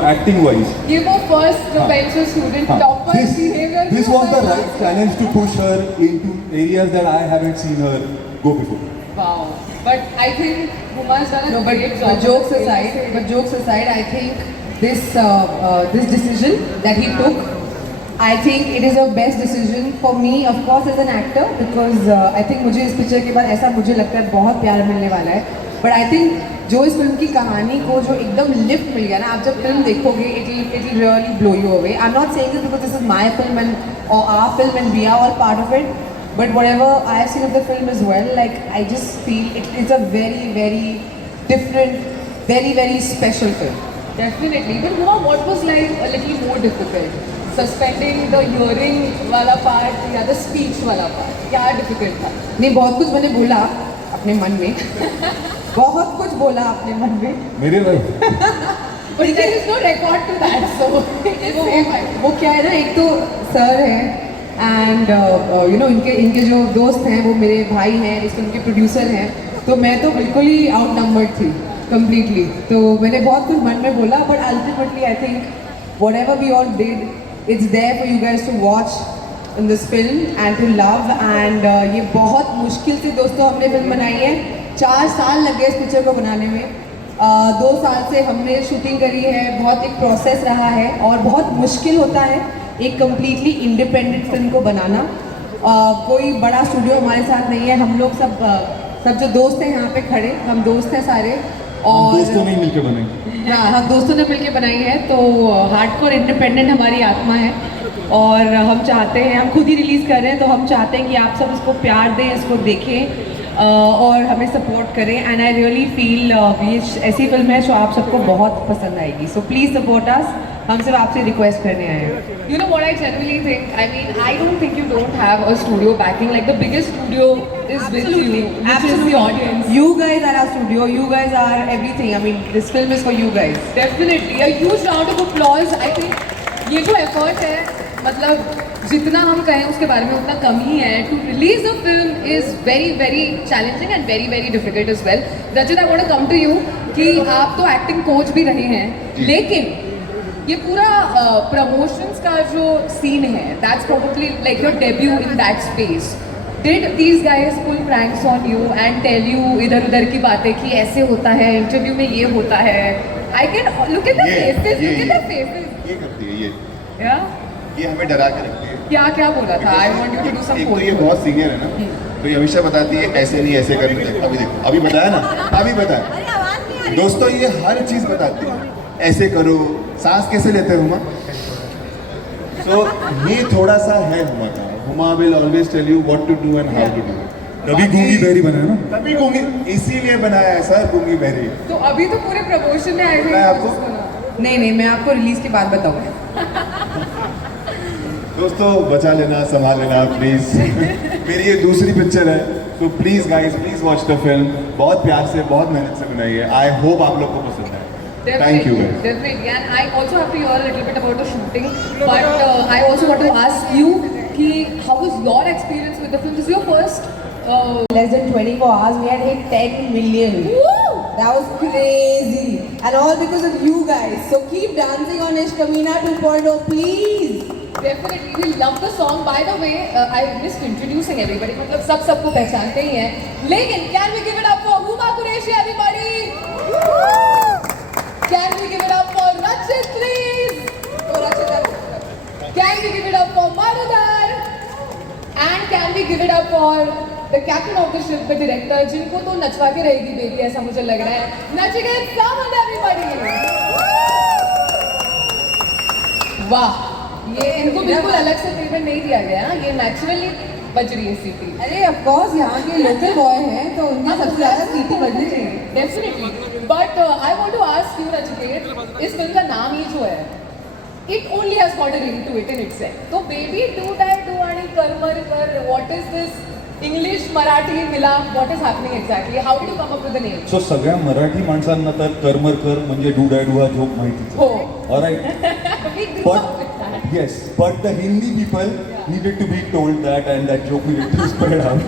acting wise. ये वो first bench student topper behavior. This was the right challenge to push her into areas that I haven't seen her go before. Wow. But I think Huma's done a great job. But jokes aside, I think this decision that he took, I think it is a best decision for me, of course, as an actor, because I think मुझे इस picture के बाद ऐसा मुझे लगता है बहुत प्यार मिलने वाला है. But I think जो इस फिल्म की कहानी को जो एकदम लिफ्ट मिल गया ना, आप जब फिल्म देखोगे it will really blow you away. I'm not saying this because this is my film or our film and we are all part of it. But whatever I have seen of the film as well, like I just feel it's a very, very different, very, very special film. Definitely. But Huma, what was like a little more difficult? Suspending the hearing वाला part या the speech वाला part? क्या difficult था? नहीं, बहुत कुछ मैंने बोला अपने मन में. बहुत कुछ बोला अपने मन में. मेरे भाई. But there is no record to that, so वो क्या है ना, एक तो सर है एंड यू नो इनके जो दोस्त हैं वो मेरे भाई हैं, इस फिल्म के प्रोड्यूसर हैं, तो मैं तो बिल्कुल ही आउट नंबर्ड थी कम्प्लीटली. तो मैंने बहुत कुछ मन में बोला, but ultimately I think whatever we all did, it's there for you guys to watch in this film and to love. And ये बहुत मुश्किल से दोस्तों हमने फिल्म बनाई है. 4 साल लग गए इस पिक्चर को बनाने में. 2 साल से हमने शूटिंग करी है. बहुत एक प्रोसेस रहा है और बहुत मुश्किल होता है एक कम्प्लीटली इंडिपेंडेंट फिल्म को बनाना. कोई बड़ा स्टूडियो हमारे साथ नहीं है. हम लोग सब जो दोस्त हैं यहाँ पे खड़े, हम दोस्त हैं सारे. और दोस्तों ने मिलकर बनाई. हाँ, हम दोस्तों ने मिलकर बनाई है. तो हार्डकोर इंडिपेंडेंट हमारी आत्मा है और हम चाहते हैं, हम खुद ही रिलीज़ कर रहे हैं, तो हम चाहते हैं कि आप सब इसको प्यार दें, इसको देखें और हमें सपोर्ट करें. एंड आई रियली फील ये ऐसी फिल्म है जो आप सबको बहुत पसंद आएगी. So please support us. हम सिर्फ आपसे रिक्वेस्ट करने आए हैं. You know what I genuinely think? I mean, I don't think you don't have a studio backing. Like the biggest studio is with you, which is the audience. You guys are our studio. You guys are everything. I mean, this film is for you guys. Definitely, a huge round of applause. I think ये जो effort है, मतलब जितना हम कहें उसके बारे में उतना कम ही है. To release a film is very, very challenging and very, very difficult as well. Rajat, I want to come to you कि आप तो acting coach भी रहे हैं, लेकिन ये पूरा प्रमोशंस का जो सीन है, that's probably like your debut in that space. Did these guys pull pranks on you and tell you इधर उधर की बातें कि ऐसे होता है, इंटरव्यू में ये होता है? I can look at the faces, look at the faces. ये करती है ये. Yeah? ये हमें डरा के रखती है. क्या क्या बोला था? I want you to do some एक तो ये बहुत सीनियर है ना, तो ये हमेशा बताती है ऐसे नहीं ऐसे करना है. अभी देखो, अभी बताया ना, अभी बताया. दोस्तों ये हर चीज़ बताती है. ऐसे करो, सांस कैसे लेते हो हुमा. सो ये थोड़ा सा है हुमा का. Huma will always tell you what to do and how to do. तभी गूंगी बहरी बना है ना. तभी गूंगी, इसीलिए बनाया है सर गूंगी बहरी. तो अभी तो पूरे प्रमोशन में आए थे. मैं आपको नहीं, मैं आपको रिलीज के बाद बताऊंगा. दोस्तों बचा लेना, संभाल लेना प्लीज. मेरी ये दूसरी पिक्चर है, तो please guys please watch the film. बहुत प्यार से, बहुत मेहनत से बनाई है. आई होप आप लोग को पसंद आए. Thank you guys. Definitely, and I also have to hear a little bit about the shooting. But I also want to ask you, कि how was your experience with the film? This is your first. Less than 24 hours, we had hit 10 million. Woo! That was crazy, and all because of you guys. So keep dancing on Ishq Kameena 2.0, please. Definitely, we love the song. By the way, I missed introducing everybody. मतलब सबको पहचानते ही हैं. लेकिन can we give it up for Huma Qureshi, everybody? Can we give it up for Rachit, please? Can we give it up for Madhudar? And can we give it up for the captain of the ship, the director, जिनको तो नचवा के रहेगी baby, ऐसा मुझे लग रहा है. Nachiket Samant, everybody! वाह, ये इनको बिल्कुल अलग से ट्रीटमेंट नहीं दिया गया. ये नेचुरली बज रही है सीटी. अरे ऑफ कोर्स यहाँ के लोकल बॉय हैं तो उनकी सबसे ज़्यादा सीटी बजनी चाहिए. Definitely. But I want to ask you, Nachiket, इस फिल्म का नाम ही जो है, it only has got a ring to it in itself. तो baby do die do आणि कर मर कर, what is this English Marathi मिलाप, what is happening exactly? How did you come up with the name? सो सगळ्या मराठी माणसांना तर करमरकर म्हणजे डूडा डुआ जोक माहितीच हो. Alright. We grew up with that. Yes, but the Hindi people needed to be told that, and that joke needed to spread out.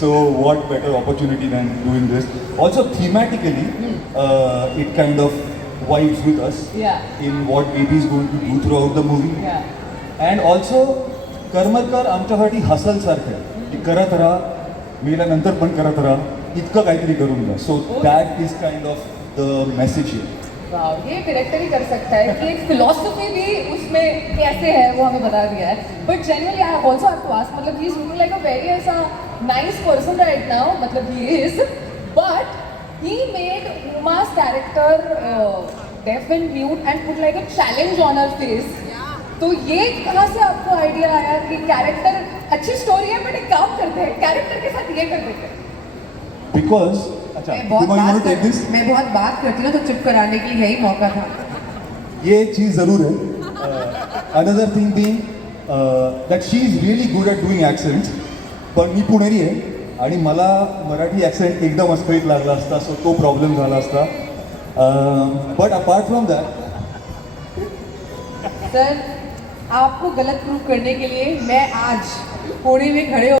So what better opportunity than doing this? Also thematically, it kind of vibes with us Yeah. in what baby is going to do throughout the movie. Yeah. And also Karmarkar आमच्यासाठी हसलसारखं आहे की करत राहा मेल्यानंतर पण करत राहा इतकं काहीतरी करून द्या. So that is kind of the message here. Wow, ये डायरेक्टर ही कर सकता है कि एक फिलॉसफी भी उसमें कैसे है वो हमें बता दिया है. But generally I also have to ask, मतलब he is looking like a very ऐसा नाइस पर्सन राइट नाउ, मतलब he is, but he made Uma's character deaf and mute and put like a challenge on her face. तो ये कहाँ से आपको idea आया कि कैरेक्टर अच्छी स्टोरी है बट एक काम करते हैं कैरेक्टर के साथ ये कर देते हैं. बिकॉज अच्छा मैं बहुत तुम्हारी बात टेक दिस. मैं बहुत बात करती हूँ तो चुप कराने के लिए यही मौका था. ये चीज़ ज़रूर है. Another thing being that she is really good at doing accents. पण मी पुणेरी आहे आणि मला मराठी ॲक्सेंट एकदम अस्खळीत लागला असता, सो तो प्रॉब्लेम झाला असता. But apart from that sir आपको गलत प्रूव करने के लिए मैं आज पुणे में खड़े